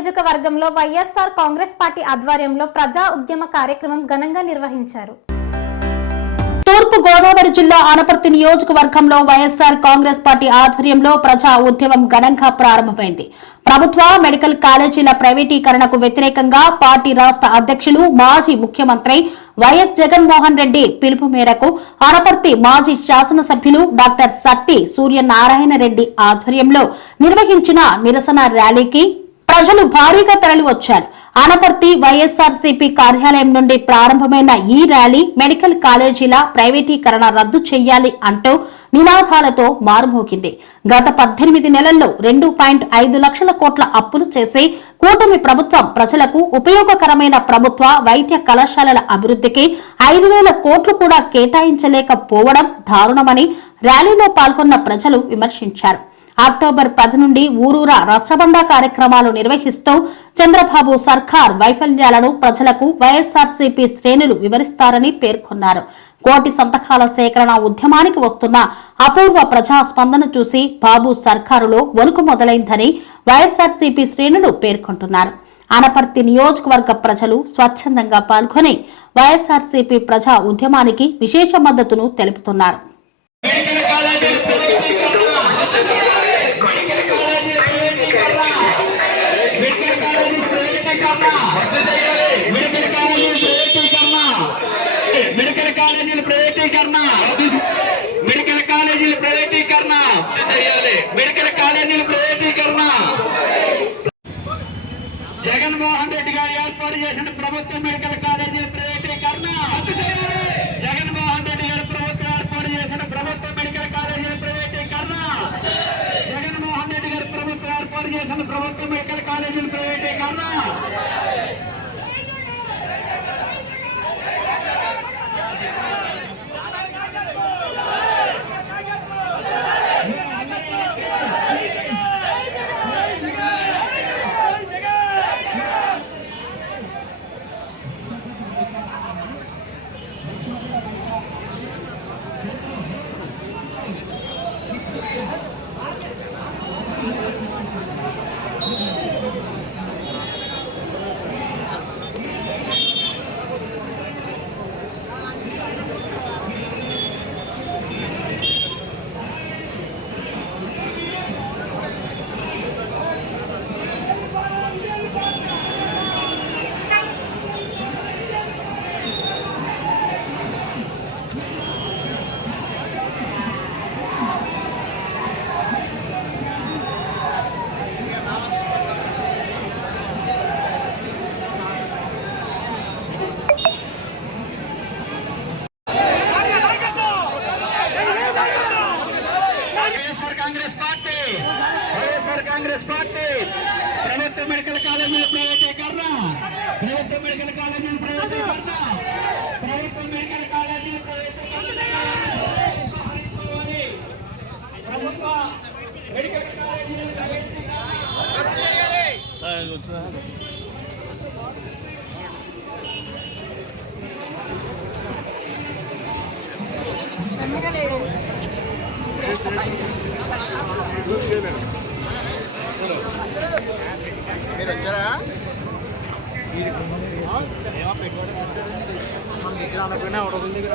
నియోజకవర్గంలో వైఎస్ఆర్ కాంగ్రెస్ పార్టీ ఆధ్వర్యంలో ప్రజా ఉద్యమ కార్యక్రమం ఘనంగా నిర్వహించారు. తూర్పు గోదావరి జిల్లా ఆనపర్తి నియోజకవర్గంలో వైఎస్ఆర్ కాంగ్రెస్ పార్టీ ఆధ్వర్యంలో ప్రజా ఉద్యమం ఘనంగా ప్రారంభమైంది. ప్రభుత్వ మెడికల్ కాలేజీల ప్రైవేటీకరణకు వ్యతిరేకంగా పార్టీ రాష్ట్ర అధ్యక్షులు మాజీ ముఖ్యమంత్రి వైఎస్ జగన్మోహన్ రెడ్డి పిలుపు మేరకు ఆనపర్తి మాజీ శాసనసభ్యులు డాక్టర్ సత్తి సూర్యనారాయణ రెడ్డి ఆధ్వర్యంలో నిర్వహించిన నిరసన ర్యాలీకి ప్రజలు భారీగా తరలివచ్చారు వచ్చారు. ఆనపర్తి వైఎస్ఆర్సీపీ కార్యాలయం నుండి ప్రారంభమైన ఈ ర్యాలీ మెడికల్ కాలేజీల ప్రైవేటీకరణ రద్దు చేయాలి అంటూ నినాదాలతో మారుమోగింది. గత పద్దెనిమిది నెలల్లో రెండు పాయింట్ ఐదు లక్షల కోట్ల అప్పులు చేసి కూటమి ప్రభుత్వం ప్రజలకు ఉపయోగకరమైన ప్రభుత్వ వైద్య కళాశాలల అభివృద్ధికి ఐదు వేల కోట్లు కూడా కేటాయించలేకపోవడం దారుణమని ర్యాలీలో పాల్గొన్న ప్రజలు విమర్శించారు. అక్టోబర్ పది నుండి ఊరూరా రచ్చబండ కార్యక్రమాలు నిర్వహిస్తూ చంద్రబాబు సర్కార్ వైఫల్యాలను ప్రజలకు వైఎస్ఆర్సీపీ శ్రేణులు వివరిస్తారని పేర్కొన్నారు. కోటి సంతకాల సేకరణ ఉద్యమానికి వస్తున్న అపూర్వ ప్రజా స్పందన చూసి బాబు సర్కారులో వణుకు మొదలైందని వైఎస్ఆర్సీపీ శ్రేణులు పేర్కొంటున్నారు. అనపర్తి నియోజకవర్గ ప్రజలు స్వచ్ఛందంగా పాల్గొని వైఎస్ఆర్సీపీ ప్రజా ఉద్యమానికి విశేష మద్దతును తెలుపుతున్నారు. మెడికల్ కాలేజీల ప్రైవేటీకరణ మెడికల్ కాలేజీల ప్రైవేటీకరణ మెడికల్ కాలేజీల ప్రైవేటీకరణ మెడికల్ కాలేజీల ప్రైవేటీకరణ జగన్మోహన్ రెడ్డి గారు ఏర్పాటు చేసిన ప్రభుత్వ మెడికల్ కాలేజీల ప్రైవేటీకరణ జగన్మోహన్ రెడ్డి గారు ప్రభుత్వం ఏర్పాటు చేసిన ప్రభుత్వ మెడికల్ కాలేజీల ప్రైవేటీకరణ జగన్మోహన్ రెడ్డి గారు ప్రభుత్వం ఏర్పాటు చేసిన ప్రభుత్వ మెడికల్ కాలేజీల ప్రైవేటీకరణ. మెడికల్ కాలేజీల ప్రైవేటీకరణ ప్రభుత్వ మెడికల్ కాలేజీల ప్రవేశపెట్టాలని ప్రభుత్వ మెడికల్ కాలేజీల ప్రైవేటీకరణ మీరు వచ్చారా? దగ్గర. అనకపోయినా ఒకటి దగ్గర